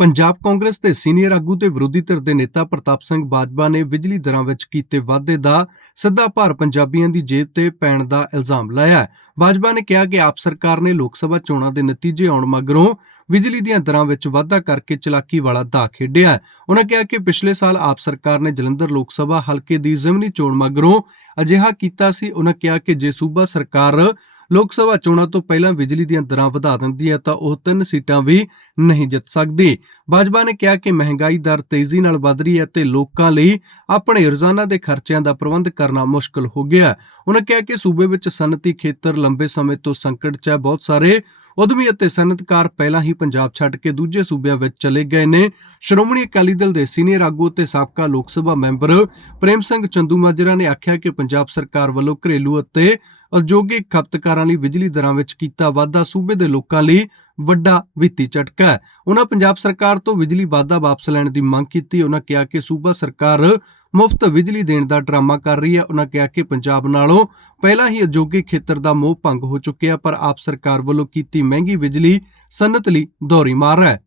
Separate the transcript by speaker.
Speaker 1: ਪੰਜਾਬ ਕਾਂਗਰਸ ਦੇ ਸੀਨੀਅਰ ਆਗੂ ਤੇ ਵਿਰੋਧੀ ਧਿਰ ਦੇ ਨੇਤਾ ਪ੍ਰਤਾਪ ਸਿੰਘ ਬਾਜਵਾ ਨੇ ਬਿਜਲੀ ਦਰਾਂ ਵਿੱਚ ਕੀਤੇ ਵਾਧੇ ਦਾ ਸਿੱਧਾ ਭਾਰ ਪੰਜਾਬੀਆਂ ਦੀ ਜੇਬ ਤੇ ਪੈਣ ਦਾ ਇਲਜ਼ਾਮ ਲਾਇਆ ਬਾਜਵਾ ਨੇ ਕਿਹਾ ਕਿ ਆਪ ਸਰਕਾਰ ਨੇ ਲੋਕ ਸਭਾ ਚੋਣਾਂ ਦੇ ਨਤੀਜੇ ਆਉਣ ਮਗਰੋਂ ਬਿਜਲੀ ਦੀਆਂ ਦਰਾਂ ਵਿੱਚ ਵਾਧਾ ਕਰਕੇ ਚਲਾਕੀ ਵਾਲਾ ਦਾ ਖੇਡਿਆ ਹੈ। ਉਹਨਾਂ ਕਿਹਾ ਕਿ ਪਿਛਲੇ ਸਾਲ ਆਪ ਸਰਕਾਰ ਨੇ ਜਲੰਧਰ ਲੋਕ ਸਭਾ ਹਲਕੇ ਦੀ ਜ਼ਿਮਨੀ ਚੋਣ ਮਗਰੋਂ ਅਜਿਹਾ ਕੀਤਾ ਸੀ ਉਹਨਾਂ ਕਿਹਾ ਕਿ ਜੇ ਸੂਬਾ ਸਰਕਾਰ ਲੋਕ ਸਭਾ ਚੋਣਾਂ ਤੋਂ ਪਹਿਲਾਂ ਬਿਜਲੀ ਦੀਆਂ ਦਰਾਂ ਵਧਾ ਦਿੰਦੀ ਹੈ ਤਾਂ ਉਹ ਤਿੰਨ ਸੀਟਾਂ ਵੀ ਨਹੀਂ ਜਿੱਤ ਸਕਦੀ। ਬਾਜਵਾ ਨੇ ਕਿਹਾ ਕਿ ਮਹਿੰਗਾਈ ਦਰ ਤੇਜ਼ੀ ਨਾਲ ਵਧ ਰਹੀ ਹੈ ਤੇ ਲੋਕਾਂ ਲਈ ਆਪਣੇ ਰੋਜ਼ਾਨਾ ਦੇ ਖਰਚਿਆਂ ਦਾ ਪ੍ਰਬੰਧ ਕਰਨਾ ਮੁਸ਼ਕਲ ਹੋ ਗਿਆ ਉਹਨਾਂ ਕਿਹਾ ਕਿ ਸੂਬੇ ਵਿੱਚ ਸਨਅਤੀ ਖੇਤਰ ਲੰਬੇ ਸਮੇਂ ਤੋਂ ਸੰਕਟ 'ਚ ਹੈ। ਬਹੁਤ ਸਾਰੇ ਉਦਮੀ ਅਤੇ ਸਨਅਤਕਾਰ ਪਹਿਲਾਂ ਹੀ ਪੰਜਾਬ ਛੱਡ ਕੇ ਦੂਜੇ ਸੂਬਿਆਂ ਵਿੱਚ ਚਲੇ ਗਏ ਨੇ। ਸ਼੍ਰੋਮਣੀ ਅਕਾਲੀ ਦਲ ਦੇ ਸੀਨੀਅਰ ਆਗੂ ਤੇ ਸਾਬਕਾ ਲੋਕ ਸਭਾ ਮੈਂਬਰ ਪ੍ਰੇਮ ਸਿੰਘ ਚੰਦੂਮਾਜਰਾ ਨੇ ਆਖਿਆ ਕਿ ਪੰਜਾਬ ਸਰਕਾਰ ਵੱਲੋਂ ਘਰੇਲੂ ਅਤੇ ਉਦਯੋਗਿਕ ਖਪਤਕਾਰਾਂ ਲਈ ਬਿਜਲੀ ਦਰਾਂ ਵਿੱਚ ਕੀਤਾ ਵਾਧਾ, ਸੂਬੇ ਦੇ ਲੋਕਾਂ ਲਈ ਵੱਡਾ ਵਿੱਤੀ ਝਟਕਾ ਹੈ। ਉਹਨਾਂ ਪੰਜਾਬ ਸਰਕਾਰ ਤੋਂ ਬਿਜਲੀ ਵਾਧਾ ਵਾਪਸ ਲੈਣ ਦੀ ਮੰਗ ਕੀਤੀ। ਉਹਨਾਂ ਕਿਹਾ ਕਿ ਸੂਬਾ ਸਰਕਾਰ ਮੁਫਤ ਬਿਜਲੀ ਦੇਣ ਦਾ ਡਰਾਮਾ ਕਰ ਰਹੀ ਹੈ। ਉਹਨਾਂ ਕਿਹਾ ਕਿ ਪੰਜਾਬ ਨਾਲੋਂ ਪਹਿਲਾਂ ਹੀ ਉਦਯੋਗਿਕ ਖੇਤਰ ਦਾ ਮੋਹ ਭੰਗ ਹੋ ਚੁੱਕਿਆ ਪਰ ਆਪ ਸਰਕਾਰ ਵੱਲੋਂ ਕੀਤੀ ਮਹਿੰਗੀ ਬਿਜਲੀ ਸਨਅਤ ਲਈ ਦੌਰੀ ਮਾਰ ਹੈ।